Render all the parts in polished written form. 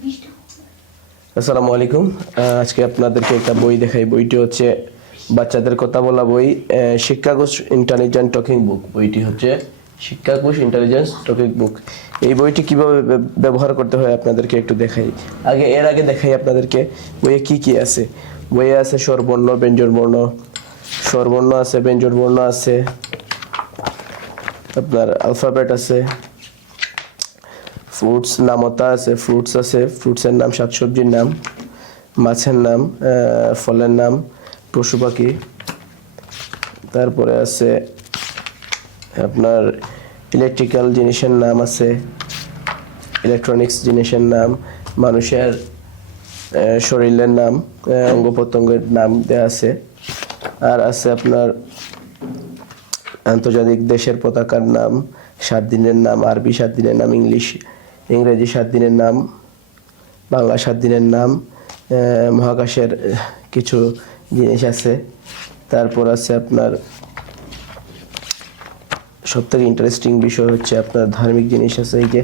আসসালামু আলাইকুম। আজকে আপনাদেরকে একটা বই দেখাই। বইটি হচ্ছে বাচ্চাদের কথা বলা বই, শিক্ষাকোষ ইন্টেলিজেন্ট টকিং বুক। বইটি হচ্ছে শিক্ষাকোষ ইন্টেলিজেন্স টকিং বুক। এই বইটি কিভাবে ব্যবহার করতে হয় আপনাদেরকে একটু দেখাই। এর আগে দেখাই আপনাদেরকে বইয়ে কি কি আছে। বইয়ে আছে স্বরবর্ণ, ব্যঞ্জন বর্ণ, স্বরবর্ণ আছে, ব্যঞ্জন বর্ণ আছে, আপনার অ্যালফাবেট আছে, ফ্রুটস নামতা আছে, ফ্রুটস আছে, ফ্রুটসের নাম, শাকসবজির নাম, মাছের নাম, ফলের নাম, পশু পাখি। তারপরে আছে আপনার ইলেকট্রিক্যাল জিনিসের নাম আছে, ইলেকট্রনিক্স জিনিসের নাম, মানুষের শরীরের নাম, অঙ্গ প্রত্যঙ্গের নাম দেয়া আছে। আর আছে আপনার আন্তর্জাতিক দেশের পতাকার নাম, 7 দিনের নাম, আরবি 7 দিনের নাম, ইংরেজি 7 দিনের নাম, বাংলা 7 দিনের নাম, মহাকাশের কিছু জিনিস আছে। তারপর আছে আপনার সবথেকে ইন্টারেস্টিং বিষয় হচ্ছে আপনার ধার্মিক জিনিস আছে। এই যে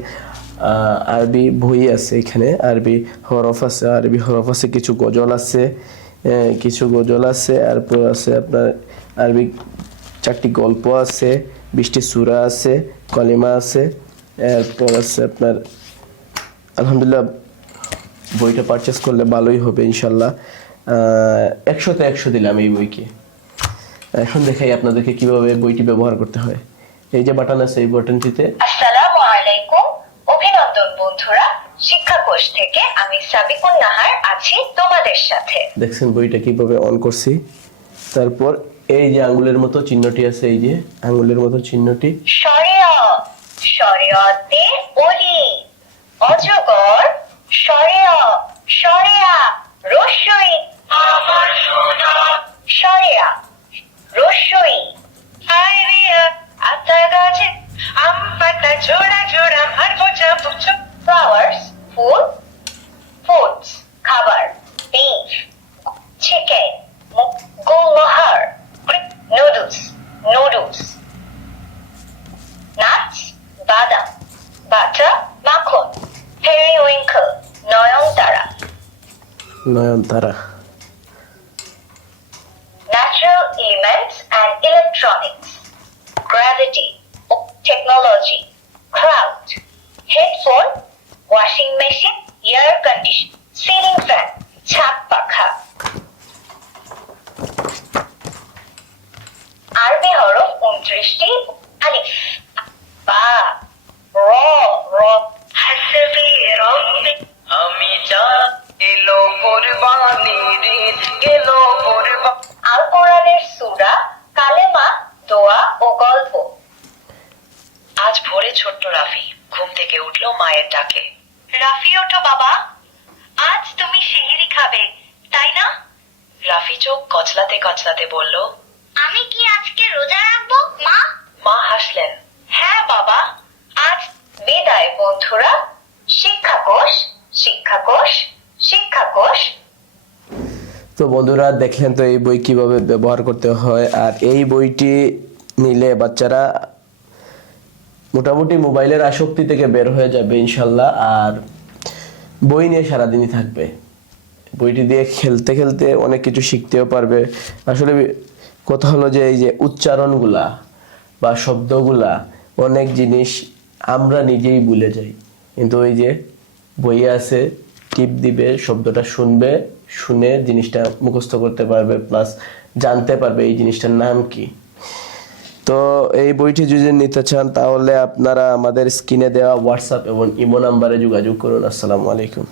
আরবি বই আছে, এখানে আরবি হরফ আছে, কিছু গজল আছে, তারপর আছে আপনার আরবি 4টি গল্প আছে, 20টি সূরা আছে, কলিমা আছে। এরপর আছে আপনার আলহামদুলিল্লাহ বইটা পারচেস করলে ভালোই হবে ইনশাল্লাহ। 100তে 100 দিলাম এই বইকে। এখন দেখাই আপনাদেরকে কিভাবে বইটি ব্যবহার করতে হয়। এই যে বাটন আছে, এই বাটনটিতে আসসালামু আলাইকুম, অভিনন্দন বন্ধুরা। শিক্ষাকোষ থেকে আমি সাবিকুন নাহার আছি তোমাদের সাথে। দেখছেন বইটা কিভাবে অন করছি। তারপর এই যে আঙ্গুলের মতো চিহ্নটি আছে, এই যে আঙ্গুলের মতো চিহ্নটি, শরিয়ত, শরিয়তে ওলি, অজগর, শরিয়া, শরিয়া, রসই, আমার সোনা, শরিয়া, রসই, আইরিয়া, আতা গাছে, আম পাতা জোড়া জোড়া, আর বোঝা বুঝো, ফ্লাওয়ার্স, ফুল, ফুডস, খাবার, বিফ, চিকেন, গোলমোহর, নুডলস, নুডলস, নাটস, বাদাম, বাটার, মাখন, পেরিউইঙ্কেল, নয়নতারা, নয়নতারা। natural elements and electronics, gravity, technology, crowd, headphone, washing machine, air condition, ceiling fan, ছাদ পাখা। আরবি হরফ 29টি, আলিফ, বা, র, র, হাসবি রব্বি, আমি যা এলো কুরবানি ঈদ এলো কুরবানি। আল কোরআনের সূরা, কালেমা, দোয়া ও গল্প। আজ ভোরে ছোট্ট রাফি ঘুম থেকে উঠলো মায়ের ডাকে। রাফি ওঠো বাবা, আজ তুমি সেহরি খাবে, তাই না? রাফি চোখ কচলাতে কচলাতে বলল, আমি কি আজকে রোজা রাখবো মা? মা হাসলেন। হ্যাঁ বাবা, আজ বিদায় বন্ধুরা। শিক্ষাকোষ, শিক্ষাকোষ, শিক্ষাকোষ। তো বন্ধুরা দেখলেন তো এই বই কিভাবে ব্যবহার করতে হয়। আর এই বইটি নিলে বাচ্চারা মোটামুটি মোবাইলের আসক্তি থেকে বের হয়ে যাবে ইনশাল্লাহ, আর বই নিয়ে সারাদিনই থাকবে। বইটি দিয়ে খেলতে খেলতে অনেক কিছু শিখতেও পারবে। আসলে কথা হলো যে এই যে উচ্চারণগুলা বা শব্দগুলা, অনেক জিনিস আমরা নিজেই ভুলে যাই, কিন্তু ওই যে বইয়ে আছে, টিপ দিবে, শব্দটা শুনবে, শুনে জিনিসটা মুখস্থ করতে পারবে, প্লাস জানতে পারবে এই জিনিসটার নাম কি। তো এই বইটি যদি নিতে চান তাহলে আপনারা আমাদের স্ক্রিনে দেওয়া হোয়াটসঅ্যাপ এবং ইমো নাম্বারে যোগাযোগ করুন। আসসালামু আলাইকুম।